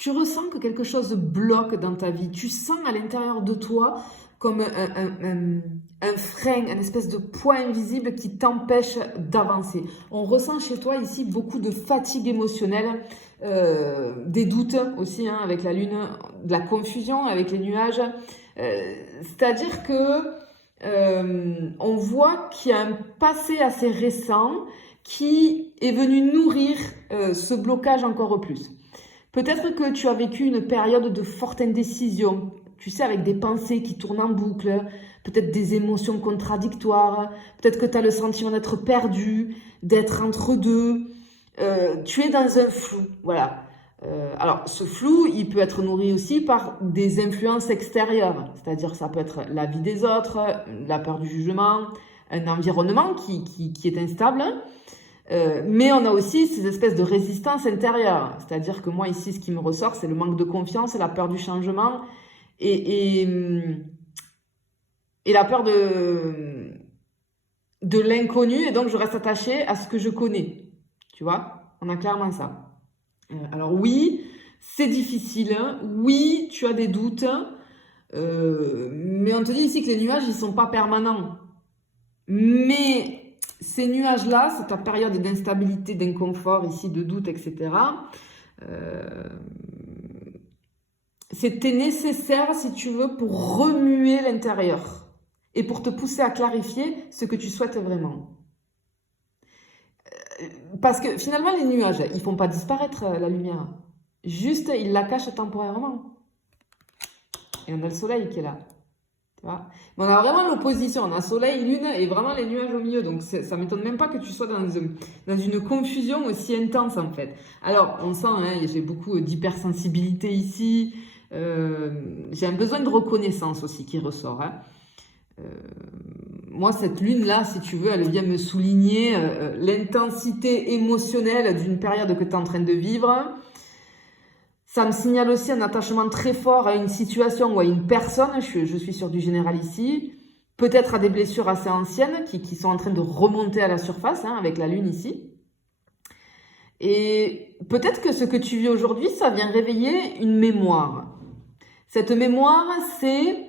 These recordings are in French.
tu ressens que quelque chose bloque dans ta vie. Tu sens à l'intérieur de toi comme un frein, une espèce de poids invisible qui t'empêche d'avancer. On ressent chez toi ici beaucoup de fatigue émotionnelle, des doutes aussi hein, avec la lune, de la confusion avec les nuages. C'est-à-dire que on voit qu'il y a un passé assez récent qui est venu nourrir ce blocage encore plus. Peut-être que tu as vécu une période de forte indécision, tu sais, avec des pensées qui tournent en boucle, peut-être des émotions contradictoires, peut-être que tu as le sentiment d'être perdu, d'être entre deux. Tu es dans un flou, voilà. Alors, ce flou, il peut être nourri aussi par des influences extérieures, c'est-à-dire ça peut être la vie des autres, la peur du jugement, un environnement qui est instable. Mais on a aussi ces espèces de résistance intérieure, c'est-à-dire que moi ici, ce qui me ressort, c'est le manque de confiance, la peur du changement et la peur de l'inconnu, et donc je reste attachée à ce que je connais. Tu vois, on a clairement ça. Alors oui, c'est difficile, hein. Oui, tu as des doutes, mais on te dit ici que les nuages, ils sont pas permanents. Mais ces nuages-là, c'est ta période d'instabilité, d'inconfort, ici, de doute, etc. C'était nécessaire, si tu veux, pour remuer l'intérieur et pour te pousser à clarifier ce que tu souhaites vraiment. Parce que finalement, les nuages, ils font pas disparaître la lumière. Juste, ils la cachent temporairement. Et on a le soleil qui est là. Tu vois, mais on a vraiment l'opposition. On a soleil, lune et vraiment les nuages au milieu. Donc, ça ne m'étonne même pas que tu sois dans une confusion aussi intense, en fait. Alors, on sent, hein, j'ai beaucoup d'hypersensibilité ici. J'ai un besoin de reconnaissance aussi qui ressort. Hein. Moi, cette lune-là, si tu veux, elle vient me souligner l'intensité émotionnelle d'une période que tu es en train de vivre. Ça me signale aussi un attachement très fort à une situation ou à une personne. Je suis sur du général ici. Peut-être à des blessures assez anciennes qui sont en train de remonter à la surface hein, avec la lune ici. Et peut-être que ce que tu vis aujourd'hui, ça vient réveiller une mémoire. Cette mémoire, c'est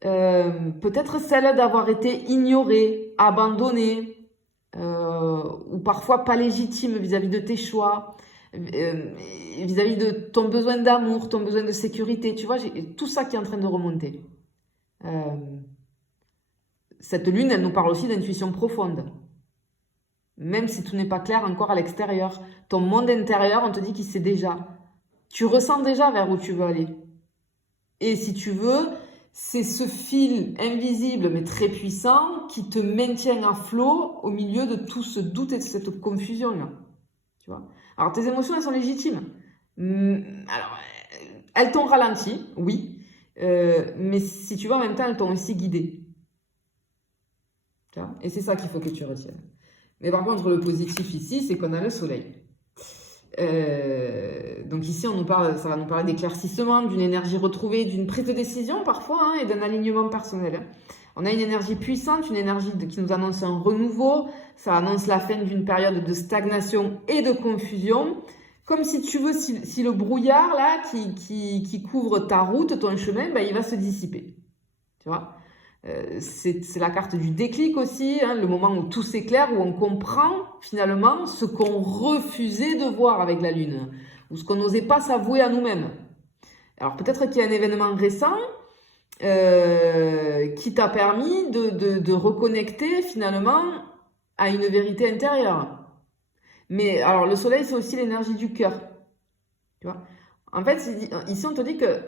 peut-être celle d'avoir été ignorée, abandonnée, ou parfois pas légitime vis-à- dire de tes choix, vis-à-vis de ton besoin d'amour, ton besoin de sécurité. Tu vois, j'ai tout ça qui est en train de remonter. Cette lune, elle nous parle aussi d'intuition profonde. Même si tout n'est pas clair encore à l'extérieur. Ton monde intérieur, on te dit qu'il sait déjà. Tu ressens déjà vers où tu veux aller. Et si tu veux, c'est ce fil invisible mais très puissant qui te maintient à flot au milieu de tout ce doute et de cette confusion-là. Tu vois ? Alors, tes émotions, elles sont légitimes. Alors, elles t'ont ralenti, oui. Mais si tu veux, en même temps, elles t'ont aussi guidé. Tu vois ? Et c'est ça qu'il faut que tu retiennes. Mais par contre, le positif ici, c'est qu'on a le soleil. Donc ici, ça va nous parler d'éclaircissement, d'une énergie retrouvée, d'une prise de décision parfois, hein, et d'un alignement personnel. On a une énergie puissante, une énergie qui nous annonce un renouveau. Ça annonce la fin d'une période de stagnation et de confusion. Comme si tu veux, si le brouillard là qui couvre ta route, ton chemin, ben, il va se dissiper. Tu vois ? C'est la carte du déclic aussi, hein, le moment où tout s'éclaire, où on comprend finalement ce qu'on refusait de voir avec la lune, ou ce qu'on n'osait pas s'avouer à nous-mêmes. Alors peut-être qu'il y a un événement récent qui t'a permis de reconnecter finalement à une vérité intérieure. Mais alors le soleil, c'est aussi l'énergie du cœur. Tu vois ? En fait, ici on te dit que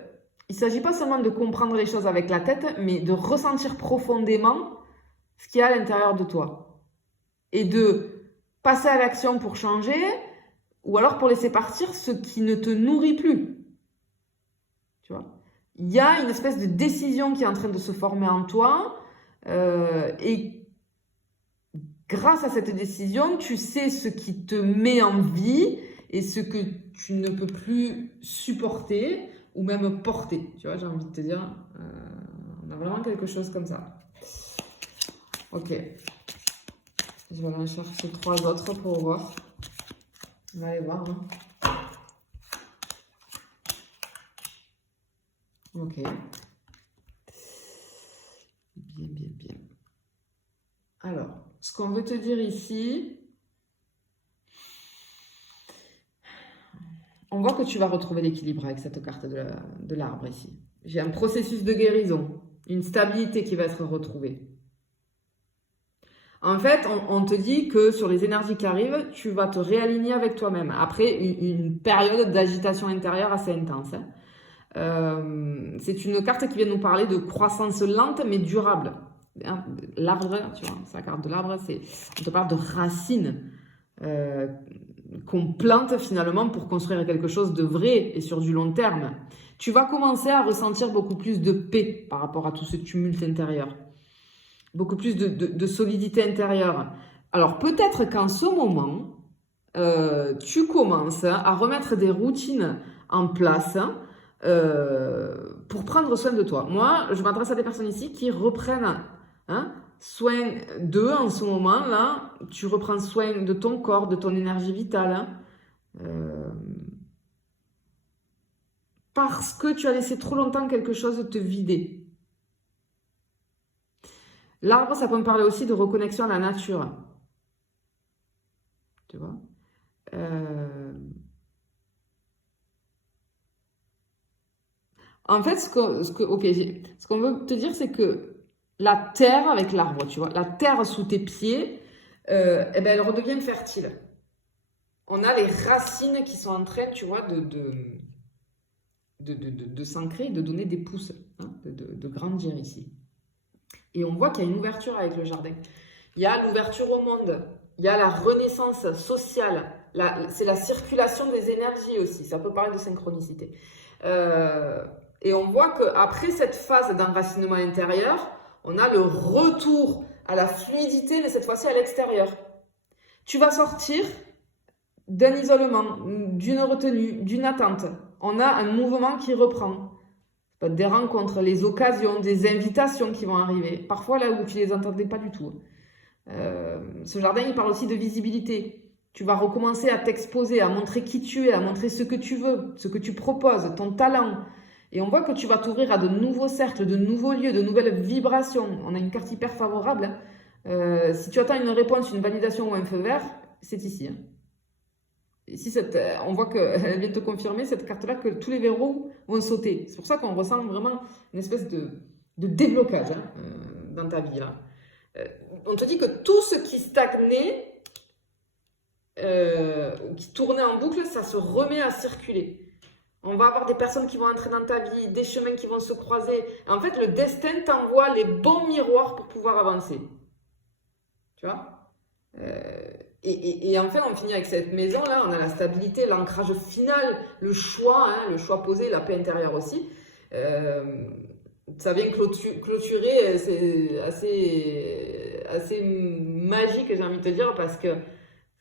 il ne s'agit pas seulement de comprendre les choses avec la tête, mais de ressentir profondément ce qu'il y a à l'intérieur de toi. Et de passer à l'action pour changer, ou alors pour laisser partir ce qui ne te nourrit plus. Tu vois ? Il y a une espèce de décision qui est en train de se former en toi, et grâce à cette décision, tu sais ce qui te met en vie et ce que tu ne peux plus supporter ou même porter. Tu vois, j'ai envie de te dire, on a vraiment quelque chose comme ça. Ok. Je vais aller en chercher 3 autres pour voir. On va aller voir. Hein. Ok. Bien, bien, bien. Alors, ce qu'on veut te dire ici, on voit que tu vas retrouver l'équilibre avec cette carte de l'arbre ici. J'ai un processus de guérison, une stabilité qui va être retrouvée. En fait, on te dit que sur les énergies qui arrivent, tu vas te réaligner avec toi-même après une période d'agitation intérieure assez intense. C'est une carte qui vient nous parler de croissance lente mais durable. L'arbre, tu vois, c'est la carte de l'arbre, on te parle de racines qu'on plante finalement pour construire quelque chose de vrai et sur du long terme. Tu vas commencer à ressentir beaucoup plus de paix par rapport à tout ce tumulte intérieur. Beaucoup plus de solidité intérieure. Alors peut-être qu'en ce moment, tu commences à remettre des routines en place pour prendre soin de toi. Moi, je m'adresse à des personnes ici qui reprennent soin d'eux en ce moment. Là, tu reprends soin de ton corps, de ton énergie vitale. Parce que tu as laissé trop longtemps quelque chose te vider. L'arbre, ça peut me parler aussi de reconnexion à la nature. Tu vois En fait, ce qu'on veut te dire, c'est que la terre avec l'arbre, tu vois, la terre sous tes pieds, eh ben, elle redevient fertile. On a les racines qui sont en train, tu vois, de s'ancrer, de donner des pousses, de grandir ici. Et on voit qu'il y a une ouverture avec le jardin. Il y a l'ouverture au monde, il y a la renaissance sociale, c'est la circulation des énergies aussi, ça peut parler de synchronicité. Et on voit qu'après cette phase d'enracinement intérieur, on a le retour à la fluidité, mais cette fois-ci à l'extérieur. Tu vas sortir d'un isolement, d'une retenue, d'une attente. On a un mouvement qui reprend. Des rencontres, les occasions, des invitations qui vont arriver. Parfois là où tu ne les entendais pas du tout. Ce jardin, il parle aussi de visibilité. Tu vas recommencer à t'exposer, à montrer qui tu es, à montrer ce que tu veux, ce que tu proposes, ton talent. Et on voit que tu vas t'ouvrir à de nouveaux cercles, de nouveaux lieux, de nouvelles vibrations. On a une carte hyper favorable. Si tu attends une réponse, une validation ou un feu vert, c'est ici. Ici, on voit qu'elle vient te confirmer, cette carte-là, que tous les verrous vont sauter. C'est pour ça qu'on ressent vraiment une espèce de déblocage dans ta vie. Là. On te dit que tout ce qui stagnait, qui tournait en boucle, ça se remet à circuler. On va avoir des personnes qui vont entrer dans ta vie, des chemins qui vont se croiser. En fait, le destin t'envoie les bons miroirs pour pouvoir avancer. Tu vois et enfin, on finit avec cette maison-là, on a la stabilité, l'ancrage final, le choix posé, la paix intérieure aussi. Ça vient clôturer, c'est assez magique, j'ai envie de te dire, parce que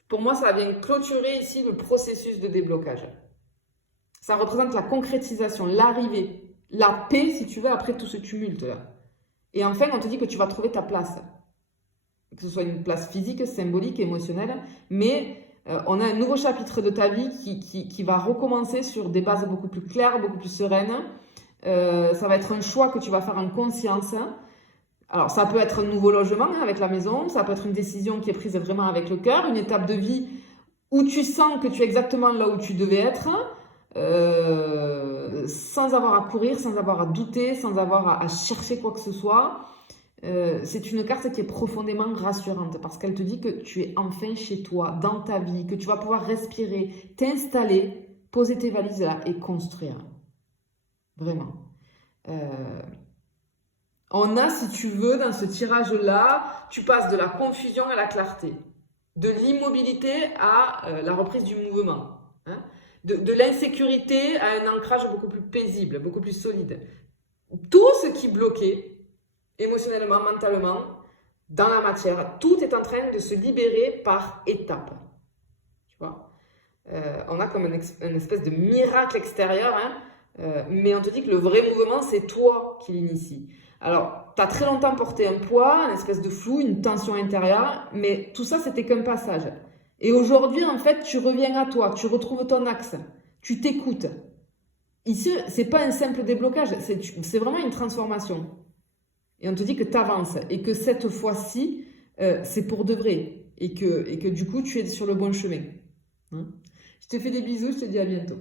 pour moi, ça vient clôturer ici le processus de déblocage. Ça représente la concrétisation, l'arrivée, la paix, si tu veux, après tout ce tumulte-là. Et enfin, on te dit que tu vas trouver ta place. Que ce soit une place physique, symbolique, émotionnelle, mais on a un nouveau chapitre de ta vie qui va recommencer sur des bases beaucoup plus claires, beaucoup plus sereines. Ça va être un choix que tu vas faire en conscience. Alors, ça peut être un nouveau logement avec la maison, ça peut être une décision qui est prise vraiment avec le cœur, une étape de vie où tu sens que tu es exactement là où tu devais être, sans avoir à courir, sans avoir à douter, sans avoir à chercher quoi que ce soit. C'est une carte qui est profondément rassurante parce qu'elle te dit que tu es enfin chez toi, dans ta vie, que tu vas pouvoir respirer, t'installer, poser tes valises là et construire. Vraiment. On a, si tu veux, dans ce tirage-là, tu passes de la confusion à la clarté, de l'immobilité à la reprise du mouvement, de l'insécurité à un ancrage beaucoup plus paisible, beaucoup plus solide. Tout ce qui bloquait, émotionnellement, mentalement, dans la matière, tout est en train de se libérer par étapes. Tu vois on a comme une espèce de miracle extérieur, mais on te dit que le vrai mouvement, c'est toi qui l'initie. Alors, tu as très longtemps porté un poids, une espèce de flou, une tension intérieure, mais tout ça, c'était qu'un passage. Et aujourd'hui, en fait, tu reviens à toi, tu retrouves ton axe, tu t'écoutes. Ici, c'est pas un simple déblocage, c'est vraiment une transformation. Et on te dit que tu avances et que cette fois-ci, c'est pour de vrai. Et que du coup, tu es sur le bon chemin. Hein. Je te fais des bisous, je te dis à bientôt.